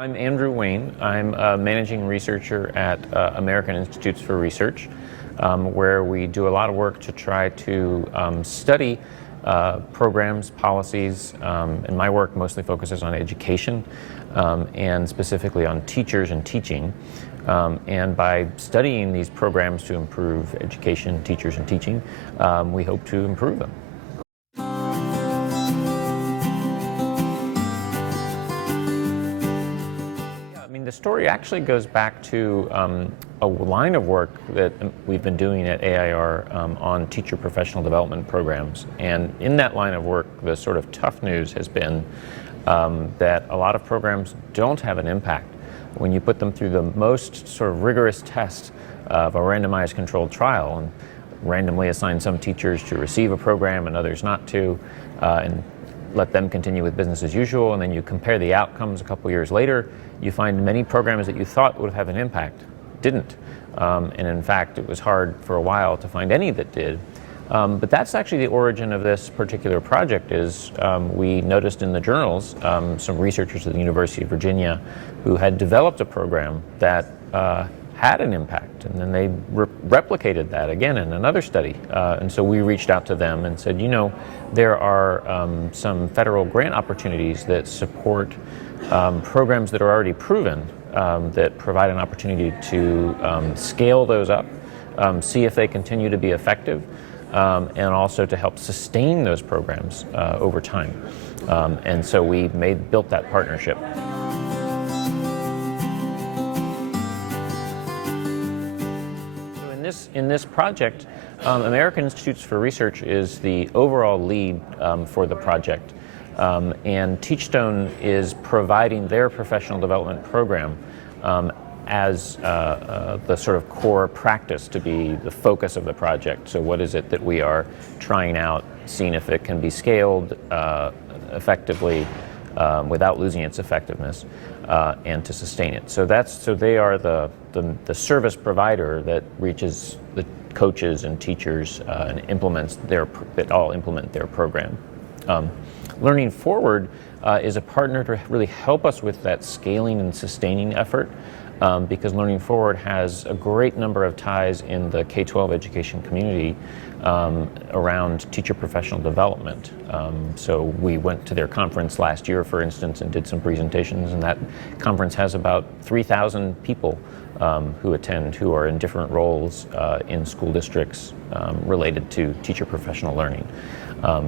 I'm Andrew Wayne. I'm a managing researcher at American Institutes for Research, where we do a lot of work to try to study programs, policies, and my work mostly focuses on education and specifically on teachers and teaching. And by studying these programs to improve education, teachers, and teaching, we hope to improve them. The story actually goes back to a line of work that we've been doing at AIR on teacher professional development programs. And in that line of work, the sort of tough news has been that a lot of programs don't have an impact. When you put them through the most sort of rigorous test of a randomized controlled trial and randomly assign some teachers to receive a program and others not to, and let them continue with business as usual, and then you compare the outcomes a couple years later, you find many programs that you thought would have an impact didn't. And in fact, it was hard for a while to find any that did. But that's actually the origin of this particular project. Is we noticed in the journals some researchers at the University of Virginia who had developed a program that had an impact, and then they replicated that again in another study. And so we reached out to them and said, you know, there are some federal grant opportunities that support programs that are already proven, that provide an opportunity to scale those up, see if they continue to be effective, and also to help sustain those programs over time. And so we built that partnership. In this project, American Institutes for Research is the overall lead for the project, and Teachstone is providing their professional development program as the sort of core practice to be the focus of the project. So what is it that we are trying out, seeing if it can be scaled effectively without losing its effectiveness, and to sustain it. So they are the service provider that reaches the coaches and teachers and that all implement their program. Learning Forward is a partner to really help us with that scaling and sustaining effort, because Learning Forward has a great number of ties in the K-12 education community around teacher professional development. So we went to their conference last year, for instance, and did some presentations, and that conference has about 3,000 people who attend, who are in different roles in school districts related to teacher professional learning.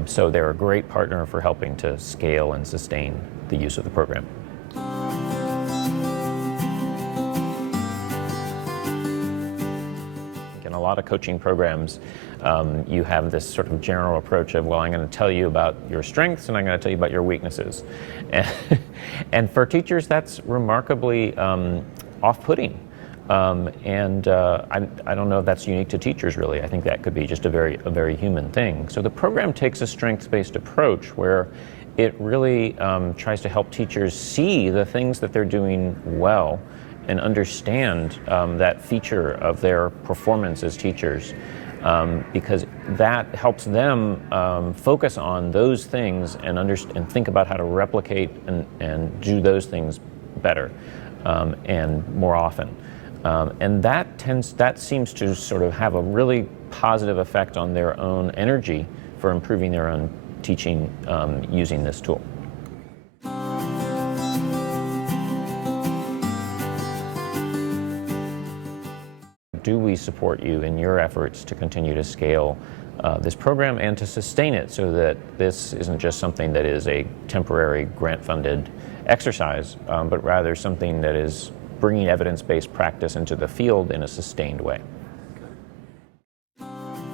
So they're a great partner for helping to scale and sustain the use of the program. In a lot of coaching programs, you have this sort of general approach of, well, I'm going to tell you about your strengths and I'm going to tell you about your weaknesses. And for teachers, that's remarkably off-putting. I don't know if that's unique to teachers, really. I think that could be just a very human thing. So the program takes a strengths-based approach where it really tries to help teachers see the things that they're doing well and understand that feature of their performance as teachers, because that helps them focus on those things and think about how to replicate and do those things better and more often. And that seems to sort of have a really positive effect on their own energy for improving their own teaching using this tool. Do we support you in your efforts to continue to scale this program and to sustain it so that this isn't just something that is a temporary grant-funded exercise, but rather something that is bringing evidence-based practice into the field in a sustained way?